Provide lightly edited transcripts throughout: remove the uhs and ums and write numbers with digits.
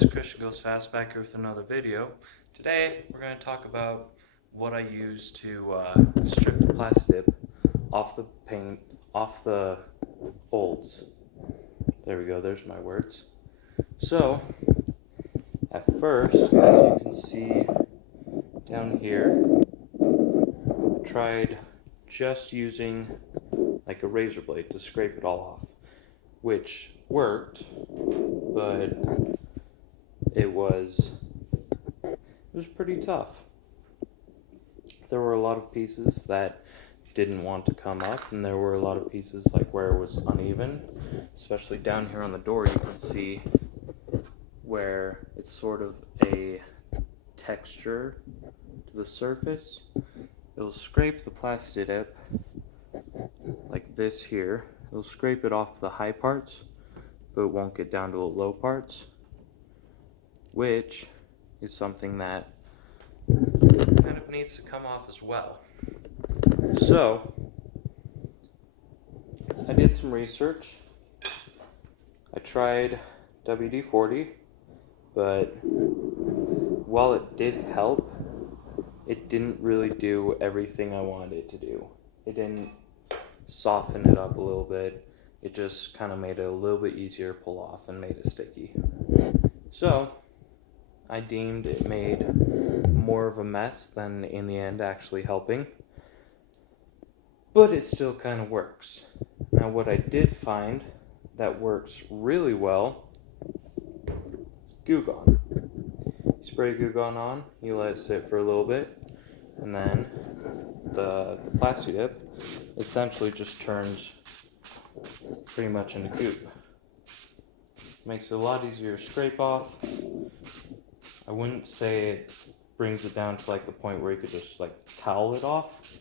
guys, Christian Goes Fast back here with another video. Today we're going to talk about what I use to strip the plasti-dip off the paint, off the Olds. There we go, there's my words. So, at first, as you can see down here, tried just using like a razor blade to scrape it all off, which worked, but it was pretty tough. There were a lot of pieces that didn't want to come up, and there were a lot of pieces like where it was uneven, especially down here on the door. You can see where it's sort of a texture to the surface. It'll scrape the plasti-dip like this here. It'll scrape it off the high parts, but it won't get down to the low parts, which is something that kind of needs to come off as well. So, I did some research. I tried WD-40, but while it did help, it didn't really do everything I wanted it to do. It didn't soften it up a little bit. It just kind of made it a little bit easier to pull off and made it sticky. So, I deemed it made more of a mess than in the end actually helping. But it still kind of works. Now what I did find that works really well is Goo Gone. You spray Goo Gone on, you let it sit for a little bit, and then the plasti-dip essentially just turns pretty much into goop. Makes it a lot easier to scrape off. I wouldn't say it brings it down to like the point where you could just like towel it off,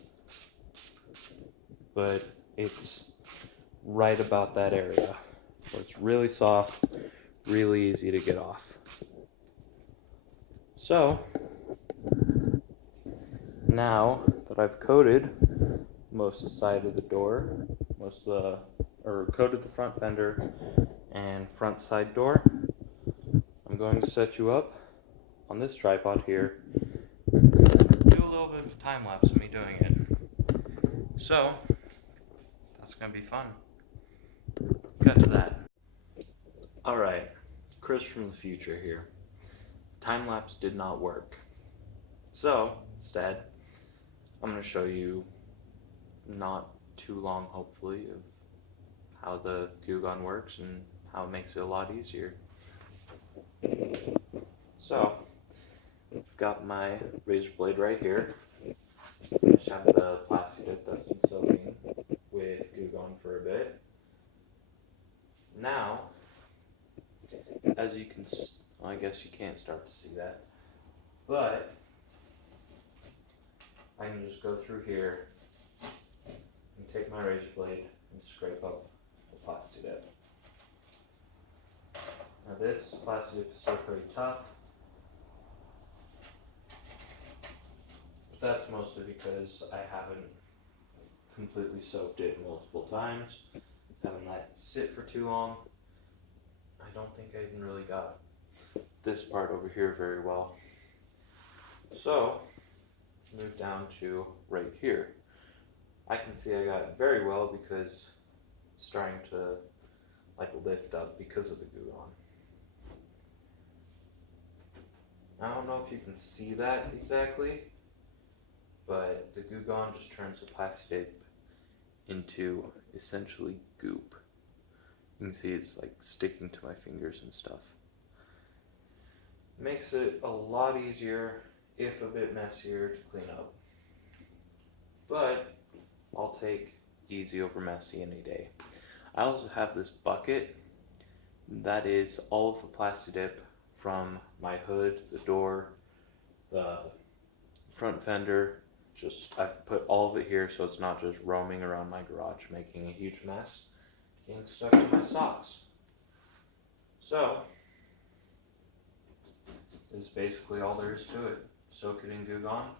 but it's right about that area where it's really soft, really easy to get off. So now that I've coated most of the side of the door, coated the front fender and front side door, I'm going to set you up on this tripod here, do a little bit of a time lapse of me doing it. So that's gonna be fun. Cut to that. Alright, Chris from the future here. Time lapse did not work. So instead, I'm gonna show you, not too long hopefully, of how the Goo Gone works and how it makes it a lot easier. So, I've got my razor blade right here. I just have the plasti-dip that's been soaking with Goo Gone for a bit. Now, as you can, well, I guess you can't start to see that, but I can just go through here and take my razor blade and scrape up the plasti-dip. Now this plasti-dip is still pretty tough, but that's mostly because I haven't completely soaked it multiple times, haven't let it sit for too long. I don't think I even really got this part over here very well. So, move down to right here. I can see I got it very well because it's starting to like lift up because of the Goo Gone. I don't know if you can see that exactly, but the Goo Gone just turns the plasti-dip into essentially goop. You can see it's like sticking to my fingers and stuff. Makes it a lot easier, if a bit messier, to clean up. But I'll take easy over messy any day. I also have this bucket that is all of the plasti-dip from my hood, the door, the front fender. I've put all of it here so it's not just roaming around my garage making a huge mess, getting stuck to my socks. So, this is basically all there is to it. Soak it in Goo Gone,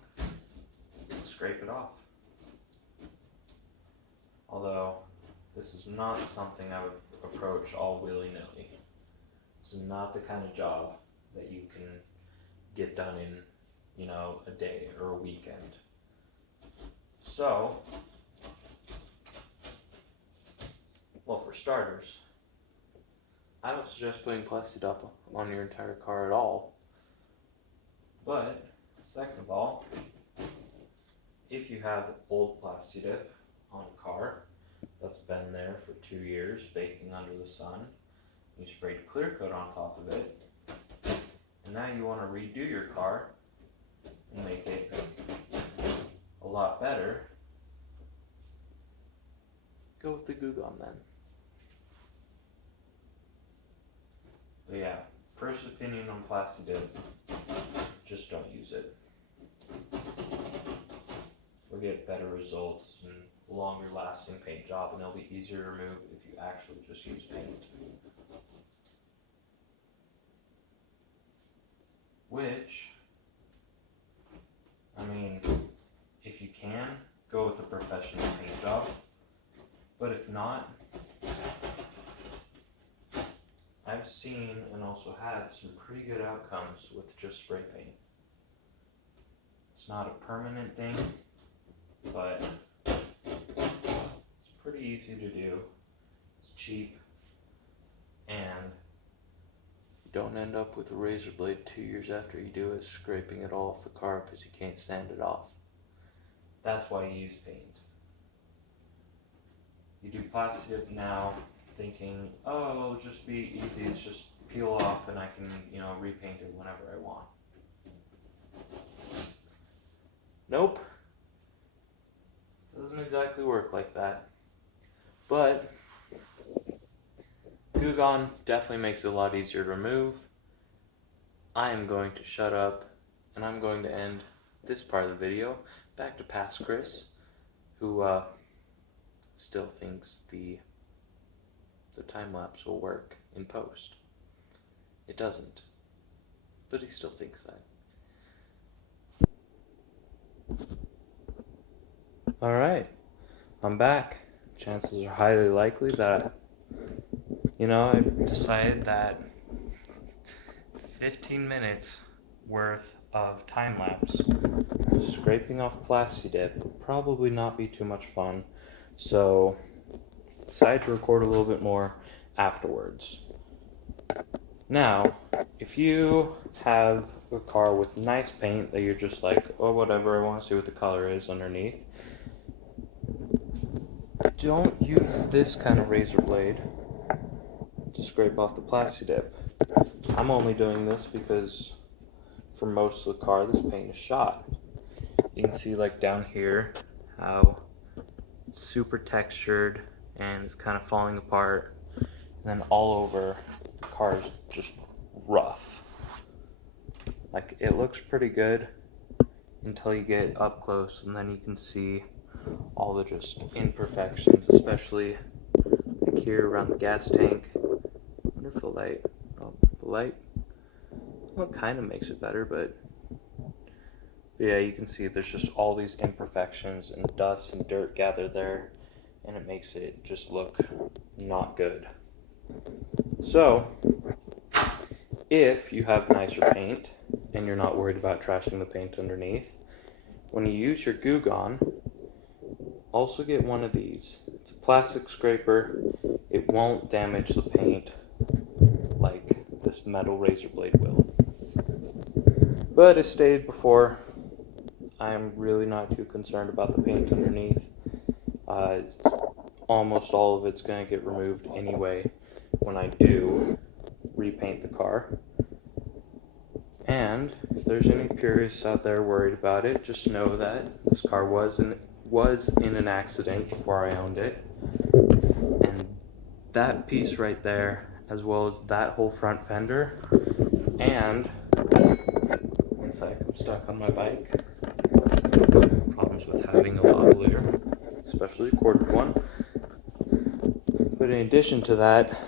scrape it off. Although, this is not something I would approach all willy-nilly. This is not the kind of job that you can get done in, you know, a day or a weekend. So, well, for starters, I don't suggest putting plasti-dip on your entire car at all. But, second of all, if you have old plasti-dip on a car that's been there for 2 years, baking under the sun, you sprayed clear coat on top of it, and now you want to redo your car and make it a lot better, go with the Goo Gone then. But yeah, first opinion on plasti-dip, just don't use it. You'll get better results and longer lasting paint job, and it'll be easier to remove if you actually just use paint. Which, I mean, if you can, go with a professional paint job. But if not, I've seen and also had some pretty good outcomes with just spray paint. It's not a permanent thing, but it's pretty easy to do. It's cheap, and you don't end up with a razor blade 2 years after you do it, scraping it all off the car because you can't sand it off. That's why you use paint. You do plasti-dip now thinking, oh, it'll just be easy, it's just peel off and I can, you know, repaint it whenever I want. Nope. It doesn't exactly work like that. But Goo Gone definitely makes it a lot easier to remove. I am going to shut up and I'm going to end this part of the video. Back to past Chris, who still thinks the time-lapse will work in post. It doesn't, but he still thinks that. Alright, I'm back. Chances are highly likely that, you know, I decided that 15 minutes worth of time-lapse scraping off plasti-dip would probably not be too much fun, so decided to record a little bit more afterwards. Now, if you have a car with nice paint that you're just like, oh, whatever, I want to see what the color is underneath, don't use this kind of razor blade to scrape off the plasti-dip. I'm only doing this because for most of the car, this paint is shot. You can see, like, down here how it's super textured and it's kind of falling apart, and then all over the car is just rough. Like, it looks pretty good until you get up close, and then you can see all the just imperfections, especially like here around the gas tank. I wonder if the light, well, it kind of makes it better, but yeah, you can see there's just all these imperfections and dust and dirt gathered there, and it makes it just look not good. So, if you have nicer paint and you're not worried about trashing the paint underneath, when you use your Goo Gone, also get one of these. It's a plastic scraper. It won't damage the paint like this metal razor blade will. But as stated before, I am really not too concerned about the paint underneath. Almost all of it's going to get removed anyway when I do repaint the car. And if there's any purists out there worried about it, just know that this car was in an accident before I owned it. And that piece right there, as well as that whole front fender, and one sec, I'm stuck on my bike. Problems with having a lavalier, especially a corded one. But in addition to that,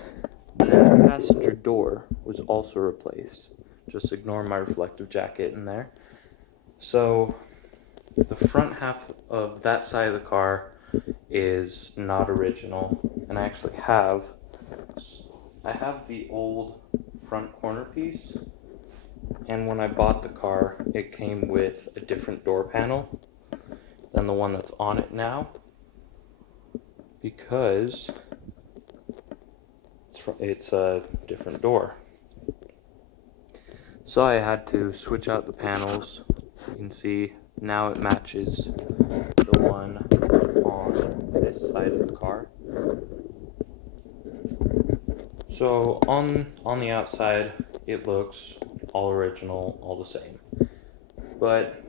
the passenger door was also replaced. Just ignore my reflective jacket in there. So the front half of that side of the car is not original, and I actually have the old front corner piece And when I bought the car, it came with a different door panel than the one that's on it now, because it's a different door. So I had to switch out the panels. You can see now it matches the one on this side of the car. So on the outside, it looks all original, all the same. But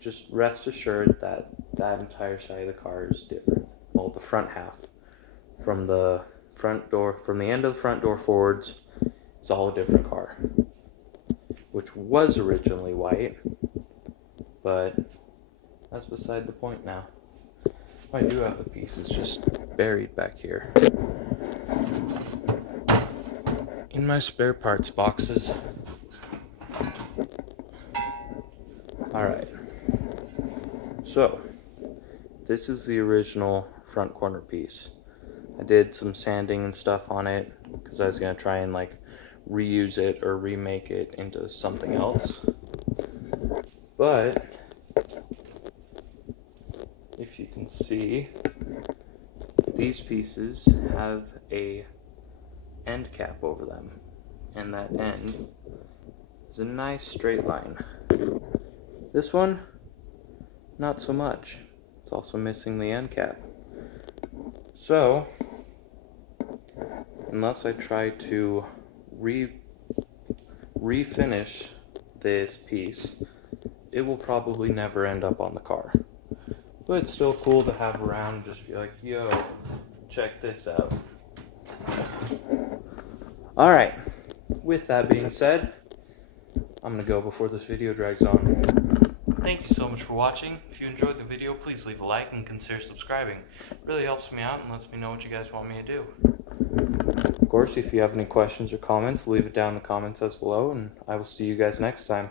just rest assured that that entire side of the car is different. Well, the front half. From the front door, from the end of the front door forwards, it's all a different car. Which was originally white, but that's beside the point now. I do have the pieces just buried back here in my spare parts boxes. Alright, so this is the original front corner piece. I did some sanding and stuff on it because I was going to try and like reuse it or remake it into something else. But if you can see, these pieces have a end cap over them, and that end is a nice straight line. This one, not so much. It's also missing the end cap. So unless I try to refinish this piece, it will probably never end up on the car. But it's still cool to have around, just be like, yo, check this out. Alright, with that being said, I'm gonna go before this video drags on. Thank you so much for watching. If you enjoyed the video, please leave a like and consider subscribing. It really helps me out and lets me know what you guys want me to do. Of course, if you have any questions or comments, leave it down in the comments as below, and I will see you guys next time.